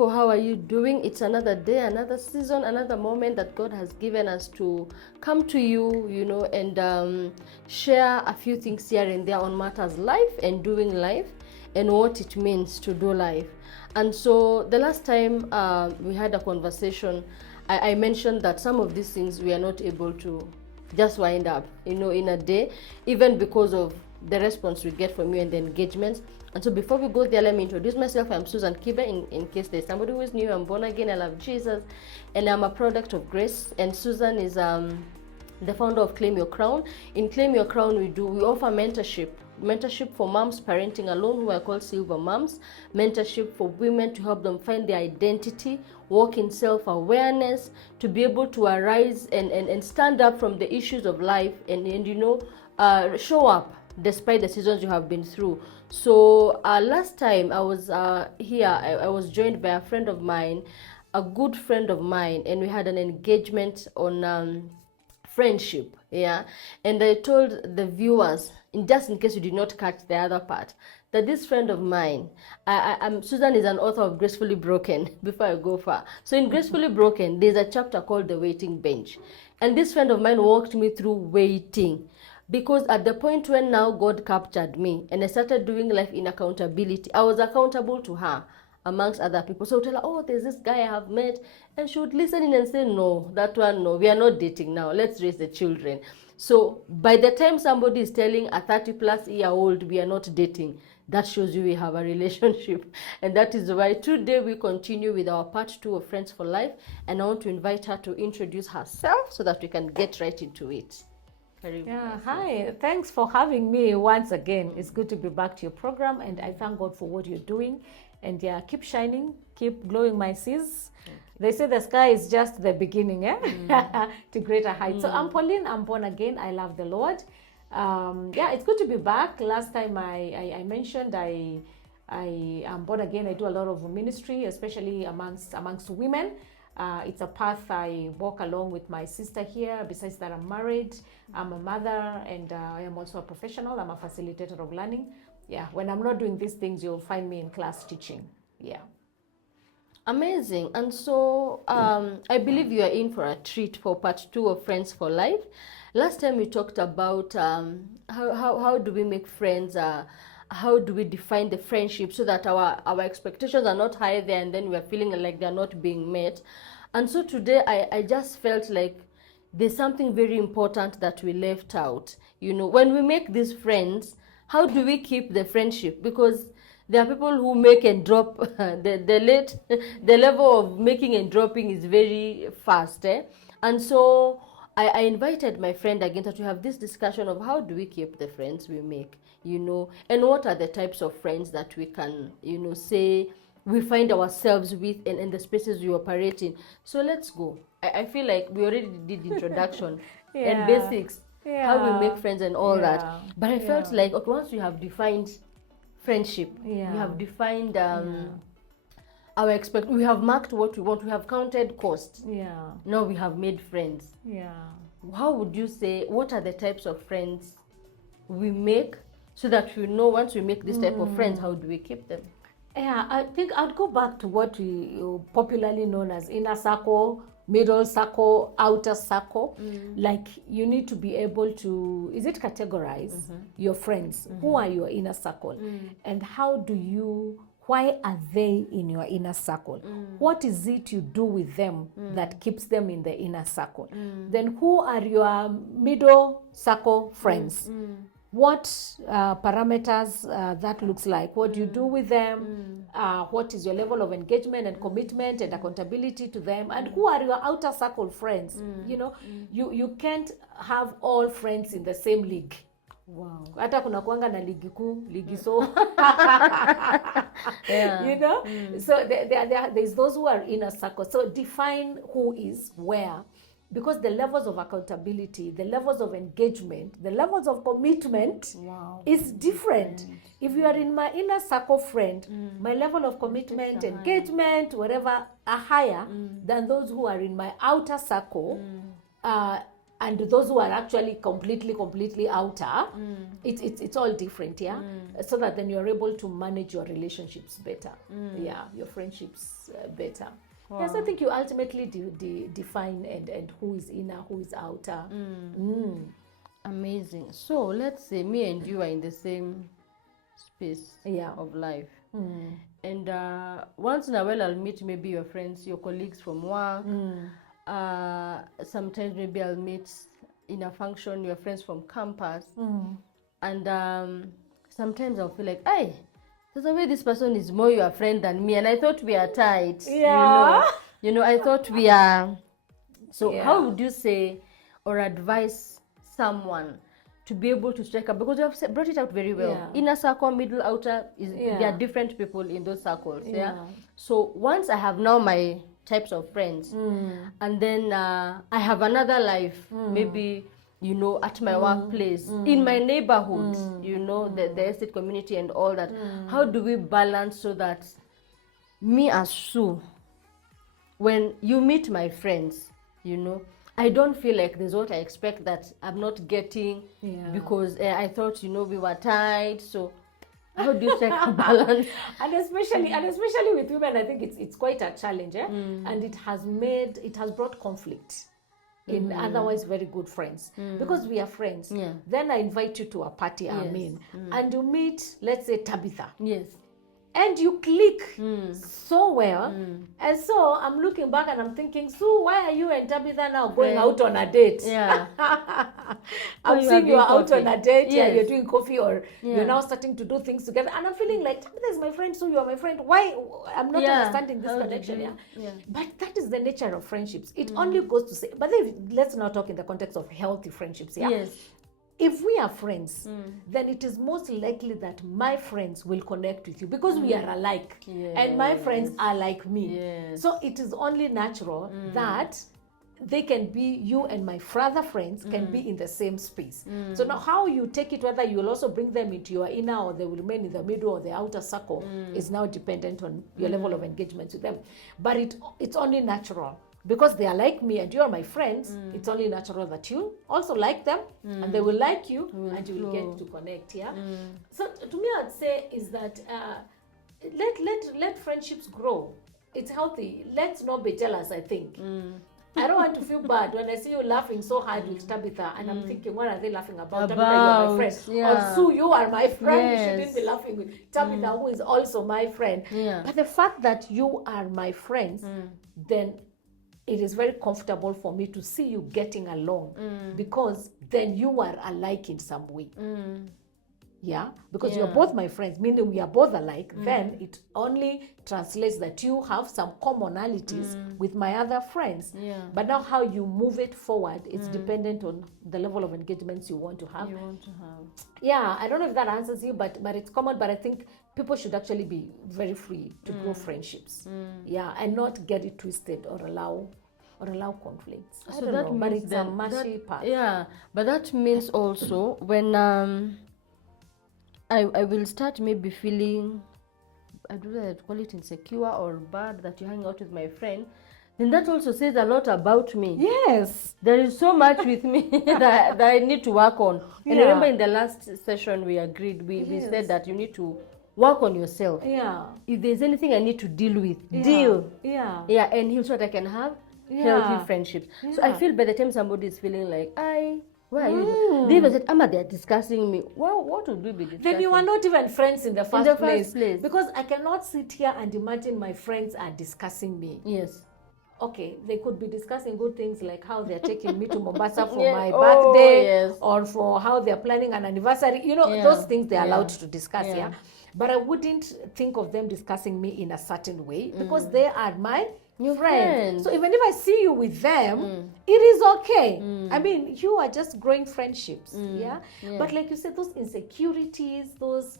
people, how are you doing? It's another day, another season, another moment that God has given us to come to you, and share a few things here and there on matters life and doing life and what it means to do life. And so the last time we had a conversation, I mentioned that some of these things we are not able to just wind up, in a day, even because of the response we get from you and the engagements. And so before we go there, let me introduce myself. I'm Susan Kibe. In case there's somebody who is new, I'm born again, I love Jesus, and I'm a product of grace. And Susan is the founder of Claim Your Crown. In Claim Your Crown, we offer mentorship for moms parenting alone, who are called silver moms, mentorship for women to help them find their identity, walk in self-awareness, to be able to arise and stand up from the issues of life and show up despite the seasons you have been through. So last time I was here, I was joined by a friend of mine, a good friend of mine, and we had an engagement on friendship. Yeah, and I told the viewers, just in case you did not catch the other part, that this friend of mine, Susan is an author of Gracefully Broken. Before I go far, so in Gracefully Broken, there's a chapter called The Waiting Bench, and this friend of mine walked me through waiting. Because at the point when now God captured me and I started doing life in accountability, I was accountable to her amongst other people. So I would tell her, oh, there's this guy I have met, and she would listen in and say, no, that one, no, we are not dating now. Let's raise the children. So by the time somebody is telling a 30-plus-year-old we are not dating, that shows you we have a relationship. And that is why today we continue with our part 2 of Friends for Life. And I want to invite her to introduce herself so that we can get right into it. Yeah, hi. Thanks for having me once again. It's good to be back to your program, and I thank God for what you're doing. And yeah, keep shining, keep glowing my seas. They say the sky is just the beginning, to greater heights. So I'm Pauline, I'm born again. I love the Lord. Yeah, it's good to be back. Last time I mentioned I am born again. I do a lot of ministry, especially amongst women. It's a path I walk along with my sister here. Besides that, I'm married, I'm a mother, and I am also a professional. I'm a facilitator of learning. Yeah, when I'm not doing these things, you'll find me in class teaching. Yeah. Amazing. And so I believe you are in for a treat for part 2 of Friends for Life. Last time we talked about how do we make friends, how do we define the friendship so that our expectations are not high there and then we are feeling like they're not being met. And so today I just felt like there's something very important that we left out. When we make these friends, how do we keep the friendship? Because there are people who make and drop. The level of making and dropping is very fast. And so I invited my friend again to have this discussion of how do we keep the friends we make, and what are the types of friends that we can, say we find ourselves with and the spaces we operate in. So let's go. I feel like we already did introduction and basics, how we make friends and all that. But I felt like, okay, once we have defined friendship, we have defined we have marked what we want, we have counted cost. Now we have made friends. How would you say, what are the types of friends we make so that we know once we make this type of friends, how do we keep them? Yeah, I think I'd go back to what we popularly known as inner circle, middle circle, outer circle. Like you need to be able to, is it categorize your friends? Who are your inner circle? And why are they in your inner circle? What is it you do with them that keeps them in the inner circle? Then who are your middle circle friends? What parameters that looks like? What do you do with them? What is your level of engagement and commitment and accountability to them? And who are your outer circle friends? You can't have all friends in the same league. Wow. Hata kuna kuanga na ligi kuu, ligi so. So there's those who are inner circle. So define who is where. Because the levels of accountability, the levels of engagement, the levels of commitment is different. If you are in my inner circle friend, my level of commitment, engagement, whatever, are higher than those who are in my outer circle, and those who are actually completely outer, it's all different, yeah. So that then you're able to manage your relationships better, yeah, your friendships better. Wow. Yes, I think you ultimately define and who is inner, who is outer. Amazing. So let's say me and you are in the same space Yeah. of life. And once in a while I'll meet maybe your friends, your colleagues from work. Sometimes maybe I'll meet in a function your friends from campus. And sometimes I'll feel like, hey, there's a way this person is more your friend than me, and I thought we are tight. Yeah. You know, I thought we are. So Yeah. how would you say or advise someone to be able to strike up? Because you have brought it out very well. Yeah. Inner circle, middle, outer, there Yeah. are different people in those circles. Yeah. Yeah. So once I have now my types of friends, and then I have another life, maybe, you know, at my workplace, in my neighborhood, you know, the estate community and all that. How do we balance so that me as Sue, when you meet my friends, you know, I don't feel like there's what I expect that I'm not getting, because I thought, you know, we were tight. So how do you strike a balance? And especially with women, I think it's quite a challenge, and it has brought conflict in otherwise very good friends, because we are friends. Yeah. Then I invite you to a party, and you meet, let's say, Tabitha. Yes. And you click so well. And so I'm looking back and I'm thinking, so why are you and Tabitha now going out on a date? Yeah. I'm you seeing you are are out doing on a date, Yes. you're doing coffee, or you're now starting to do things together. And I'm feeling like, Tabitha is my friend, so you're my friend. Why? I'm not understanding this How did connection. you- Yeah. But that is the nature of friendships. It only goes to say, but then let's not talk in the context of healthy friendships. Yeah. Yes. If we are friends, then it is most likely that my friends will connect with you, because we are alike, and my friends are like me. Yes. So it is only natural that they can be, you and my further friends can be in the same space. So now how you take it, whether you will also bring them into your inner or they will remain in the middle or the outer circle, is now dependent on your level of engagement with them. But it's only natural. Because they are like me and you are my friends, it's only natural that you also like them, and they will like you, and you will get to connect. Yeah. So to me, I'd say is that let friendships grow. It's healthy. Let's not be jealous. I think. I don't want to feel bad when I see you laughing so hard with Tabitha, and I'm thinking, what are they laughing about? Tabitha, you are my friend. Yeah. Or Sue, you are my friend. Yes. You shouldn't be laughing with Tabitha, who is also my friend. Yeah. But the fact that you are my friends, then it is very comfortable for me to see you getting along, because then you are alike in some way. Yeah, because you're both my friends, meaning we are both alike. Then it only translates that you have some commonalities with my other friends. Yeah. But now how you move it forward, it's dependent on the level of engagements you want to have. Yeah, I don't know if that answers you, but it's common. But I think people should actually be very free to grow friendships. Yeah, and not get it twisted or allow conflicts. I don't know, but it's a mushy path. Yeah, but that means also when I will start maybe feeling, I don't know how to call it, insecure or bad that you hang out with my friend, then that also says a lot about me. Yes. There is so much with me that I need to work on. And I remember in the last session we agreed, we said that you need to work on yourself. Yeah. If there's anything I need to deal with, deal. Yeah. Yeah, and here's what I can have. Healthy friendships. So I feel by the time somebody is feeling like, where are you? They even said, Amma, they're discussing me. Well, what would we be discussing? Then you are not even friends in the first place. place. Because I cannot sit here and imagine my friends are discussing me. Yes. Okay, they could be discussing good things like how they're taking me to Mombasa for my Oh, birthday, yes. or for how they're planning an anniversary. You know, those things they're allowed to discuss, yeah. But I wouldn't think of them discussing me in a certain way, because they are my friends. So even if I see you with them, it is okay. I mean, you are just growing friendships, yeah? But like you said, those insecurities, those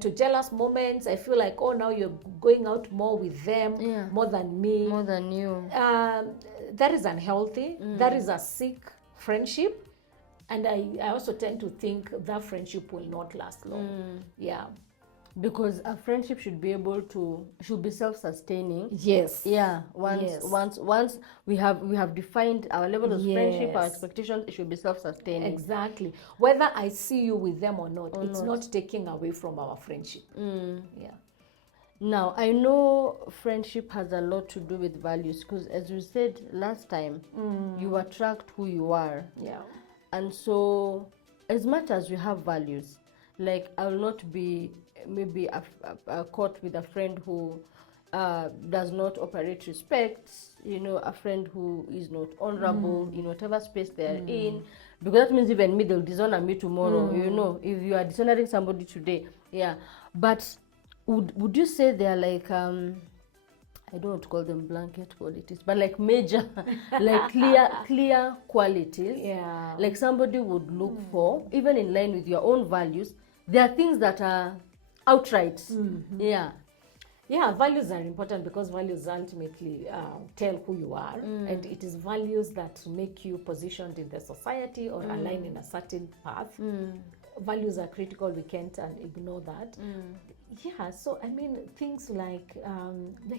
to jealous moments, I feel like, oh, now you're going out more with them, more than me. More than you. That is unhealthy. That is a sick friendship. And I also tend to think that friendship will not last long. Yeah. Because a friendship should be self-sustaining. Yes. Yeah, Yes. once we have defined our level of friendship, our Yes. expectations, it should be self-sustaining. Exactly. Whether I see you with them or not, Or it's not. not taking away from our friendship. Yeah. Now, I know friendship has a lot to do with values, because as we said last time, you attract who you are. Yeah. And so, as much as we have values, like I will not be maybe caught with a friend who does not operate respect, a friend who is not honorable in whatever space they are in, because that means even me, they'll dishonor me tomorrow. If you are dishonoring somebody today, yeah. But would you say they are like I don't want to call them blanket qualities, but like major, like clear qualities, Yeah. like somebody would look for, even in line with your own values? There are things that are outright. Yeah. Yeah, values are important because values ultimately tell who you are, and it is values that make you positioned in the society or align in a certain path. Values are critical, we can't ignore that. Yeah, so I mean, things like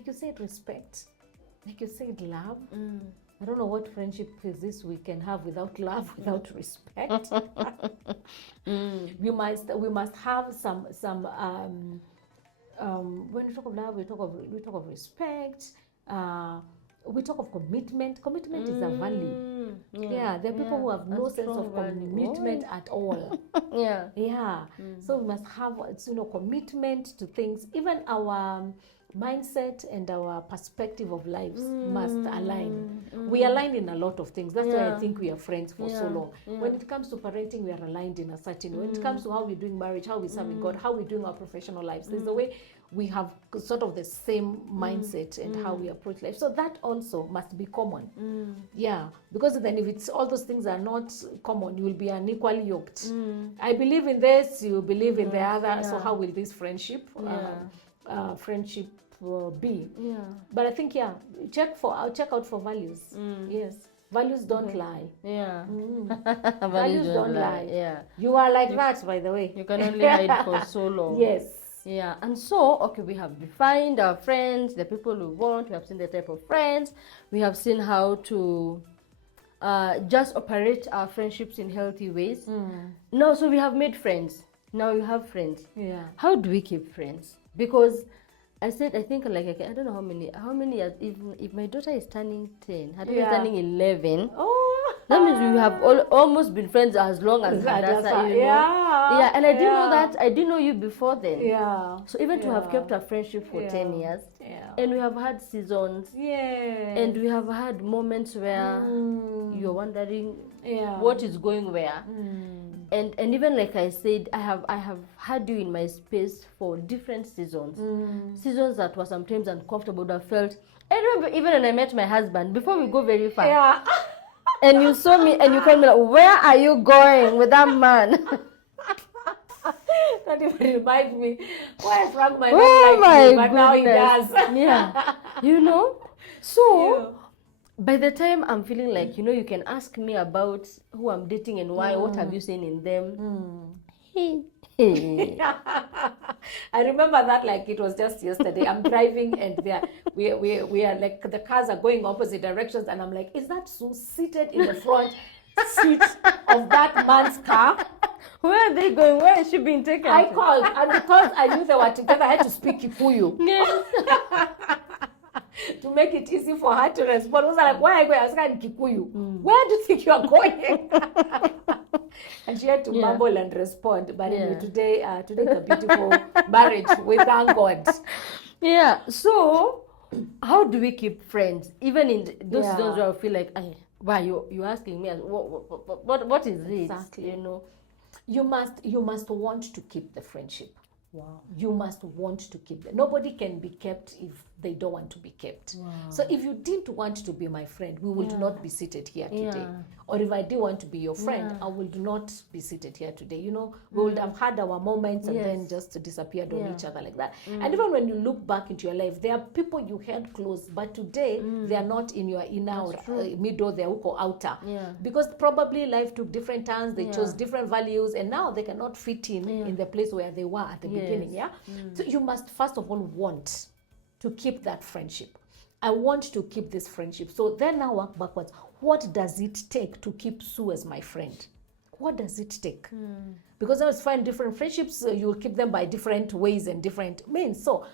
you said, respect, like you said, love. I don't know what friendship is this we can have without love, without respect. We must have some when we talk of love, we talk of respect. We talk of commitment. Commitment is a value. Yeah, there are people who have no sense of commitment at all. Yeah. So we must have commitment to things. Even our mindset and our perspective of lives must align. We align in a lot of things. That's why I think we are friends for so long. When it comes to parenting, we are aligned in a certain way. When it comes to how we're doing marriage, how we're serving God, how we're doing our professional lives, there's a way we have sort of the same mindset and how we approach life. So that also must be common. Yeah, because then if it's all those things are not common, you will be unequally yoked. I believe in this, you believe in the other. So how will this friendship be? But I think check out for values. Yes, values don't lie. Values don't lie. You are like that, by the way. You can only hide for so long. Yes. Yeah, and so, okay, we have defined our friends, the people we want, we have seen the type of friends, we have seen how to just operate our friendships in healthy ways. Now, so we have made friends. Now you have friends. Yeah. How do we keep friends? Because I think like, I don't know how many years, if my daughter is turning 10, her daughter is turning 11. Oh. That means we have almost been friends as long as Hadassah, Yeah, and I didn't know that. I didn't know you before then. Yeah. So even to have kept our friendship for 10 years, and we have had seasons, and we have had moments where you're wondering what is going where. And even like I said, I have had you in my space for different seasons. Seasons that were sometimes uncomfortable, that felt. I remember even when I met my husband, before we go very far. Yeah. And you saw me and you called me like, where are you going with that man? That even reminds me why Frank might Oh not like me, but goodness. now he does. Yeah. So by the time I'm feeling like, you can ask me about who I'm dating and why, what have you seen in them? I remember that like it was just yesterday. I'm driving and we are like, the cars are going opposite directions, and I'm like, is that Sue seated in the front seat of that man's car? Where are they going? Where is she being taken? I called, and because I knew they were together, I had to speak Kikuyu. Yes. To make it easy for her to respond. I was like, where are you going? I was like, Kikuyu. Where do you think you are going? And she had to mumble and respond. But anyway, today it's a beautiful marriage. We thank God. Yeah. So, how do we keep friends? Even in those seasons where I feel like, why you asking me? What is this? Exactly. You must want to keep the friendship. Wow. You must want to keep them. Nobody can be kept if they don't want to be kept. So if you didn't want to be my friend, we would not be seated here today. Or if I did want to be your friend, I would not be seated here today. You know, we would have had our moments and then just disappeared on each other like that. And even when you look back into your life, there are people you held close, but today they are not in your inner or middle, they're or outer. Because probably life took different turns, they chose different values, and now they cannot fit in the place where they were at the beginning. So you must first of all want to keep that friendship. I want to keep this friendship. So then now work backwards. What does it take to keep Sue as my friend? What does it take? Because I was find different friendships, you'll keep them by different ways and different means. So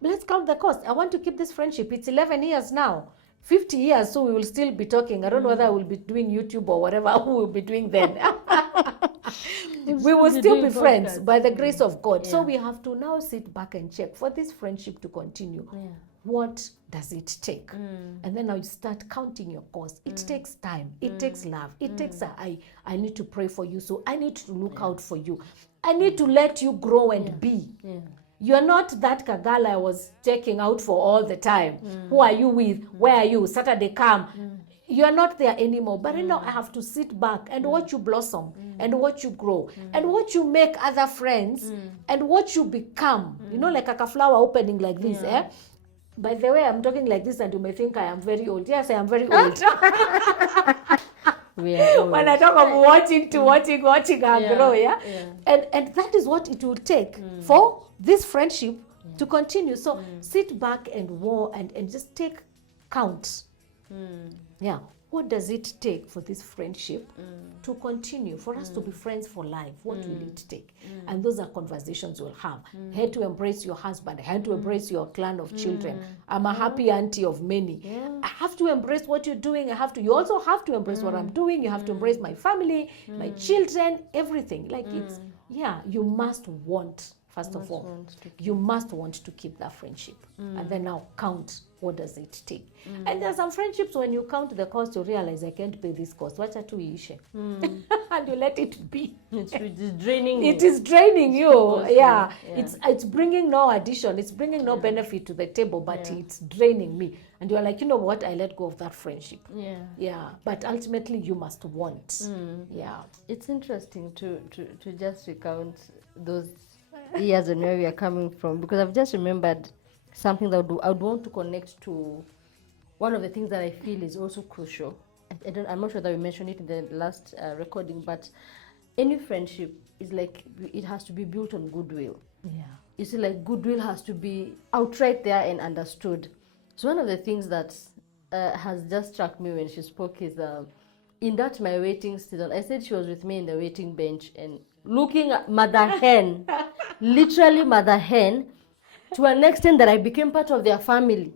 let's count the cost. I want to keep this friendship. It's 11 years now. 50 years, so we will still be talking. I don't know whether I will be doing YouTube or whatever we will be doing then. We will still be friends by the grace of God. So we have to now sit back and check for this friendship to continue. What does it take? And then now you start counting your costs. It takes time. It takes love. It takes I need to pray for you. So I need to look out for you. I need to let you grow and be. You're not that Kagala I was checking out for all the time. Who are you with? Where are you? Saturday come. You're not there anymore. But now I have to sit back and watch you blossom and watch you grow and watch you make other friends and watch you become. You know, like a flower opening like this. By the way, I'm talking like this and you may think I am very old. Yes, I am very old. When I talk of watching her grow, and that is what it will take for this friendship to continue. So sit back and just take count. What does it take for this friendship to continue, for us to be friends for life? What will it take? And those are conversations we'll have. How to embrace your husband, how to embrace your clan of children. I'm a happy auntie of many. I have to embrace what you're doing. You also have to embrace what I'm doing. You have to embrace my family, my children, everything. Like it's, you must want, first of all, you must want to keep that friendship. And then now count, what does it take? And there are some friendships when you count the cost, you realize I can't pay this cost. Wacha tu iishe. And you let it be. It's draining you. It is draining you. It's bringing no addition. It's bringing no benefit to the table, but it's draining me. And you're like, you know what? I let go of that friendship. But ultimately you must want. It's interesting to just recount those years and where we are coming from, because I've just remembered something that I would want to connect to. One of the things that I feel is also crucial. I'm not sure that we mentioned it in the last recording, but any friendship is like, it has to be built on goodwill. You see, like goodwill has to be outright there and understood. So one of the things that has just struck me when she spoke is in that my waiting season, I said she was with me in the waiting bench and looking at mother hen, literally mother hen, to an extent that I became part of their family.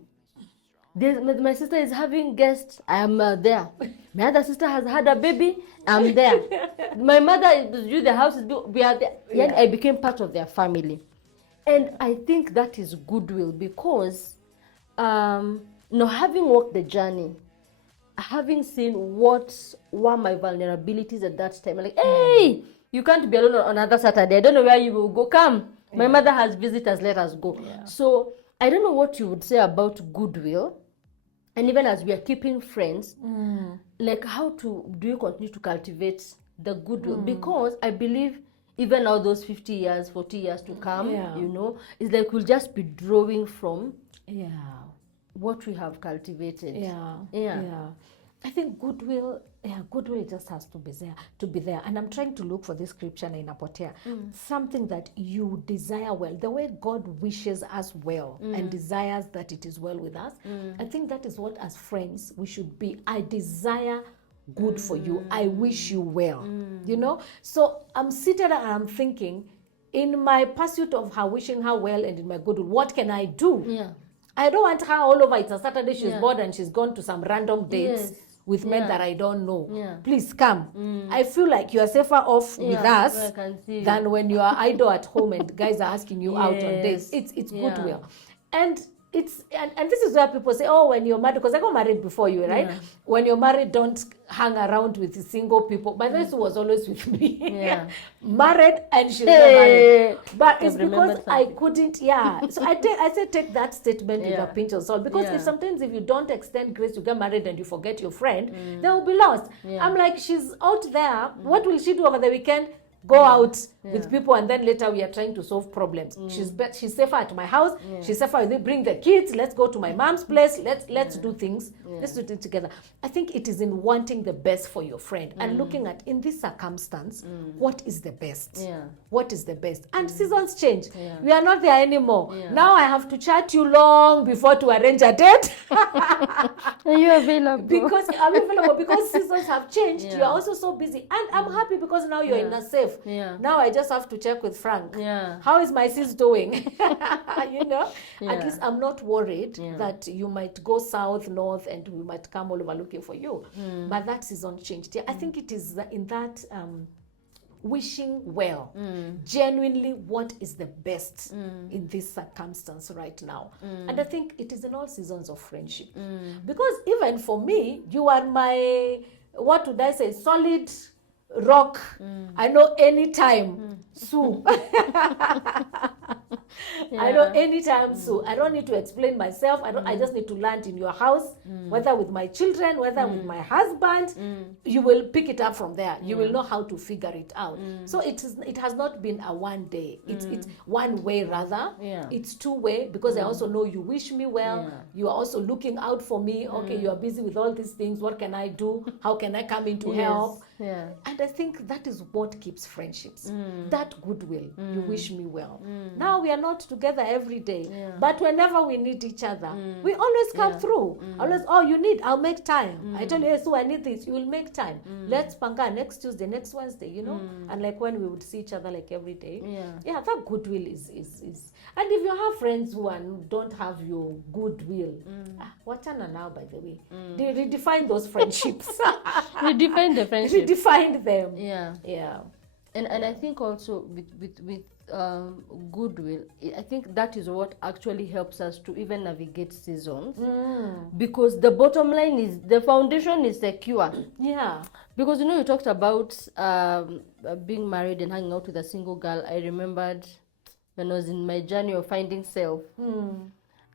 My sister is having guests, I am there. My other sister has had a baby, I'm there. My mother is the house is built, we are there. I became part of their family. And I think that is goodwill, because having walked the journey, having seen what were my vulnerabilities at that time, like, hey, you can't be alone on another Saturday. I don't know where you will go. Come. My mother has visitors. Let us go. So I don't know what you would say about goodwill. And even as we are keeping friends, like do you continue to cultivate the goodwill? Because I believe even now those 50 years, 40 years to come, it's like we'll just be drawing from what we have cultivated. I think goodwill just has to be there. And I'm trying to look for this scripture in Apotea. Something that you desire well, the way God wishes us well and desires that it is well with us. I think that is what as friends we should be. I desire good for you. I wish you well. You know? So I'm seated and I'm thinking, in my pursuit of her wishing her well and in my goodwill, what can I do? I don't want her all over. It's a Saturday, she's bored and she's gone to some random dates with men that I don't know. Please come. I feel like you are safer off with us than when you are idle at home and guys are asking you out on dates. It's goodwill. And it's and this is where people say, oh, when you're married, because I got married before you, right? Yeah. When you're married, don't hang around with single people. But this was always with me. Yeah. Married, and she's not Hey. married. But it's I've because remembered I something. couldn't, yeah. So I say take that statement with Yeah. a pinch of salt. Because Yeah. if sometimes if you don't extend grace, you get married and you forget your friend, they will be lost. Yeah. I'm like, she's out there. What will she do over the weekend? Go out with people, and then later we are trying to solve problems. She's safer at my house. She's safer with me. Bring the kids. Let's go to my mom's place. Let's do things. Let's do things together. I think it is in wanting the best for your friend and looking at, in this circumstance, what is the best? Yeah. What is the best? And seasons change. Yeah. We are not there anymore. Yeah. Now I have to chat you long before to arrange a date. Are you available? Because I'm available, because seasons have changed. Yeah. You're also so busy, and I'm happy because now you're in a safe. Yeah. Now I just have to check with Frank. Yeah. How is my sis doing? You know, Yeah. at least I'm not worried Yeah. that you might go south, north, and we might come all over looking for you. But that season changed. Yeah, I think it is in that wishing well, genuinely what is the best in this circumstance right now. And I think it is in all seasons of friendship. Because even for me, you are my, what would I say, solid rock. I know anytime, Sue. I know anytime, Sue. I don't need to explain myself. I just need to land in your house, whether with my children, whether with my husband. You will pick it up from there. You will know how to figure it out. So it has not been a one day. It's one way rather. Yeah. It's two way, because I also know you wish me well. Yeah. You are also looking out for me. Okay, you are busy with all these things. What can I do? How can I come in to help? Yeah. And I think that is what keeps friendships. That goodwill. You wish me well. Now we are not together every day, but whenever we need each other, we always come through. Always, oh, you need, I'll make time. I tell you, hey, so I need this, you will make time. Let's panga next Tuesday, next Wednesday, you know. And like when we would see each other like every day. Yeah, that goodwill is. And if you have friends who don't have your goodwill, wachana now, by the way. They redefine those friendships. Redefine the friendship. Redefine them. Yeah. Yeah. And I think also with goodwill, I think that is what actually helps us to even navigate seasons, because the bottom line is the foundation is secure. Yeah. Because you know, you talked about being married and hanging out with a single girl. I remembered when I was in my journey of finding self.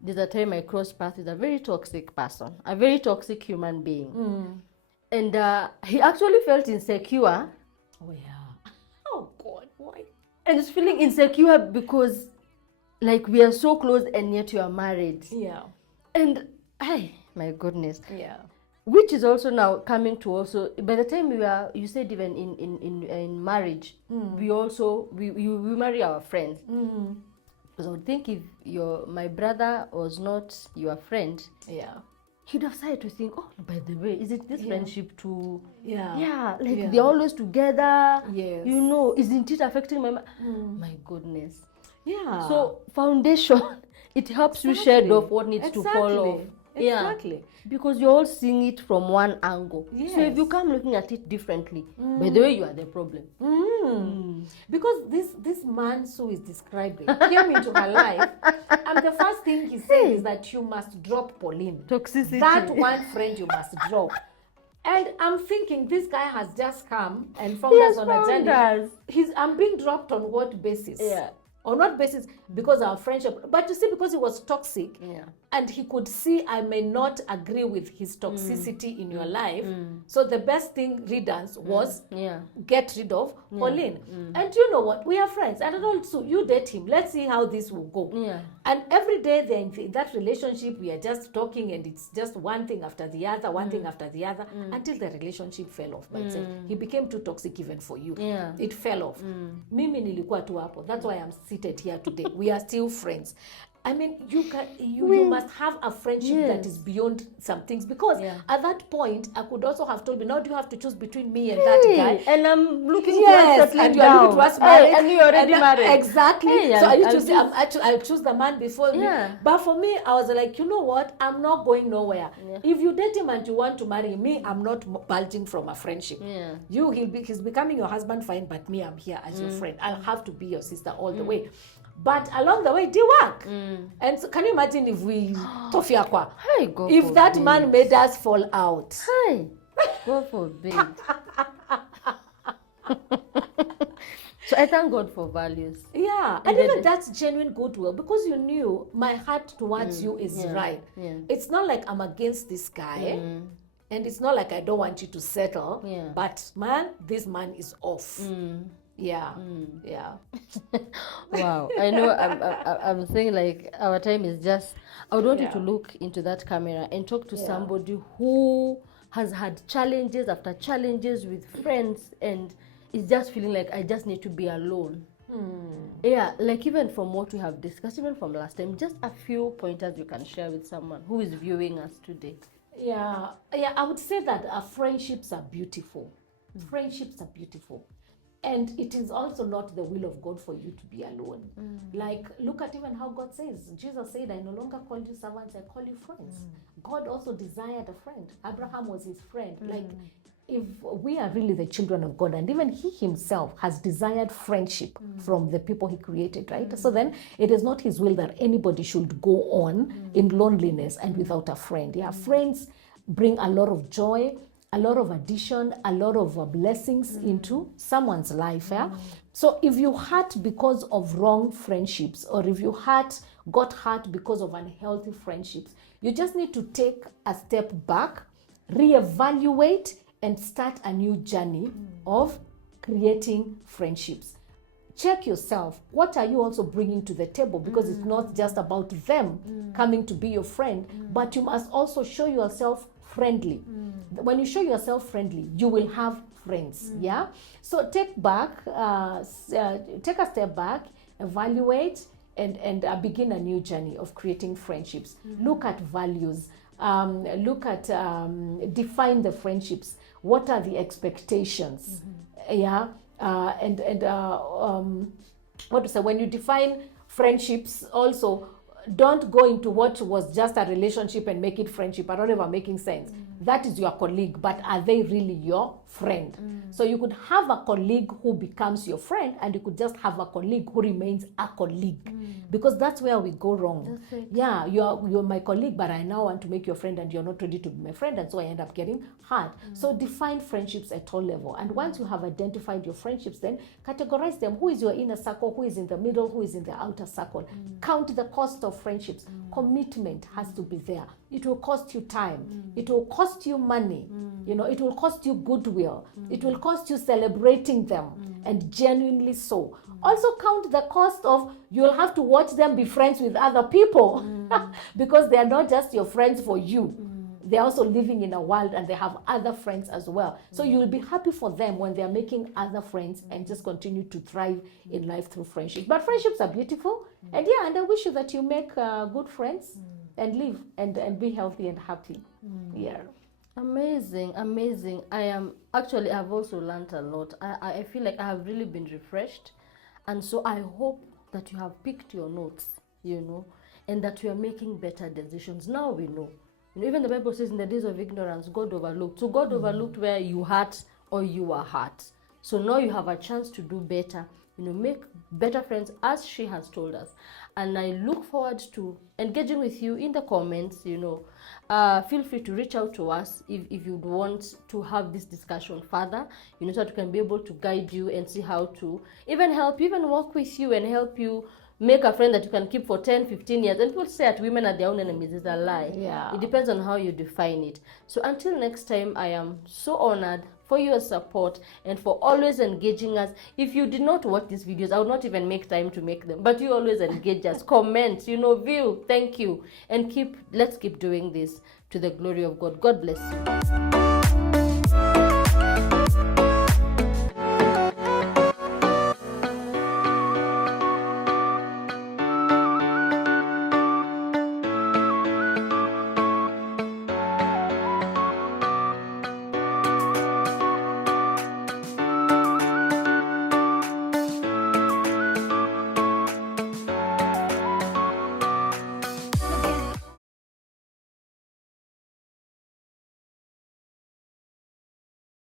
There's a time I crossed paths with a very toxic person, a very toxic human being, and he actually felt insecure. Oh yeah. Oh God, why? And it's feeling insecure because, like, we are so close and yet you are married. Yeah. And, my goodness. Yeah. Which is also now coming to also, by the time you said even in marriage, we also, we marry our friends. Because I would think if my brother was not your friend, he'd have started to think, oh, by the way, is it this friendship too? They're always together. Yes. You know, isn't it affecting my goodness. Yeah. So foundation, it helps you shed off what needs to fall off. Exactly. Because you're all seeing it from one angle. Yes. So if you come looking at it differently, by the way, you are the problem. Because this man Sue is describing came into her life, and the first thing he said is that you must drop Pauline. Toxicity. That one friend you must drop. And I'm thinking this guy has just come and found us on a journey. I'm being dropped on what basis? Yeah. On what basis? Because our friendship. But you see, because he was toxic, and he could see I may not agree with his toxicity in your life. So the best thing, riddance, was get rid of Pauline. And you know what? We are friends. And also, you date him. Let's see how this will go. And every day they're in that relationship, we are just talking, and it's just one thing after the other, one thing after the other, until the relationship fell off by itself. He became too toxic even for you. It fell off. Mimi nilikuwa tu hapo. That's why I'm seated here today. We are still friends. I mean, you must have a friendship that is beyond some things, because at that point I could also have told me, now do you have to choose between me and that guy? And I'm looking towards settling and you are looking towards marriage, and you already married. Exactly. So I choose the man before me. But for me, I was like, you know what? I'm not going nowhere. If you date him and you want to marry me, I'm not bulging from a friendship. He's becoming your husband, fine, but me, I'm here as your friend. I'll have to be your sister all the way. But along the way, it did work. And so can you imagine if we tofiakwa? Hey, God If that forbid. man made us fall out. Hey, God forbid. So I thank God for values. Yeah, and even that's genuine goodwill, because you knew my heart towards you is right. Yeah. It's not like I'm against this guy, and it's not like I don't want you to settle. Yeah. But man, this man is off. Yeah, yeah. Wow. I know I'm saying like our time is just, I would want you to look into that camera and talk to somebody who has had challenges after challenges with friends and is just feeling like I just need to be alone. Yeah, like even from what we have discussed, even from last time, just a few pointers you can share with someone who is viewing us today. Yeah, I would say that friendships are beautiful. Friendships are beautiful. And it is also not the will of God for you to be alone. Like, look at even how God says. Jesus said, I no longer call you servants, I call you friends. God also desired a friend. Abraham was his friend. Like, if we are really the children of God, and even he himself has desired friendship from the people he created, right? So then it is not his will that anybody should go on in loneliness and without a friend. Yeah, friends bring a lot of joy, a lot of addition, a lot of blessings into someone's life. Yeah. So if you hurt because of wrong friendships, or if you got hurt because of unhealthy friendships, you just need to take a step back, reevaluate, and start a new journey of creating friendships. Check yourself. What are you also bringing to the table? Because it's not just about them coming to be your friend, but you must also show yourself friendly. When you show yourself friendly, you will have friends. Yeah. So take a step back, evaluate, and begin a new journey of creating friendships. Look at values. Look at define the friendships. What are the expectations? Yeah. What to say, when you define friendships also, don't go into what was just a relationship and make it friendship. I don't know if I'm making sense. That is your colleague, but are they really your friend? So you could have a colleague who becomes your friend, and you could just have a colleague who remains a colleague, because that's where we go wrong. Yeah, you're my colleague, but I now want to make you a friend, and you're not ready to be my friend, and so I end up getting hurt. So define friendships at all level, and once you have identified your friendships, then categorize them. Who is your inner circle? Who is in the middle? Who is in the outer circle? Count the cost of friendships. Commitment has to be there. It will cost you time. It will cost you money. You know, it will cost you goodwill. It will cost you celebrating them, and genuinely so. Also count the cost of, you'll have to watch them be friends with other people because they are not just your friends for you. They're also living in a world, and they have other friends as well. So you'll be happy for them when they're making other friends, and just continue to thrive in life through friendship. But friendships are beautiful. And yeah, and I wish you that you make good friends and live and be healthy and happy. Yeah. Amazing. I've also learned a lot. I feel like I have really been refreshed. And so I hope that you have picked your notes, and that you are making better decisions. Now we know. Even the Bible says in the days of ignorance, God overlooked. So God overlooked where you hurt or you were hurt. So now you have a chance to do better, make better friends, as she has told us. And I look forward to engaging with you in the comments. Feel free to reach out to us if you'd want to have this discussion further, so that we can be able to guide you and see how to even help you, even work with you and help you make a friend that you can keep for 10, 15 years. And people say that women are their own enemies. It's a lie. Yeah. It depends on how you define it. So until next time, I am so honored for your support and for always engaging us. If you did not watch these videos, I would not even make time to make them. But you always engage us, comment, view. Thank you. And let's keep doing this to the glory of God. God bless you.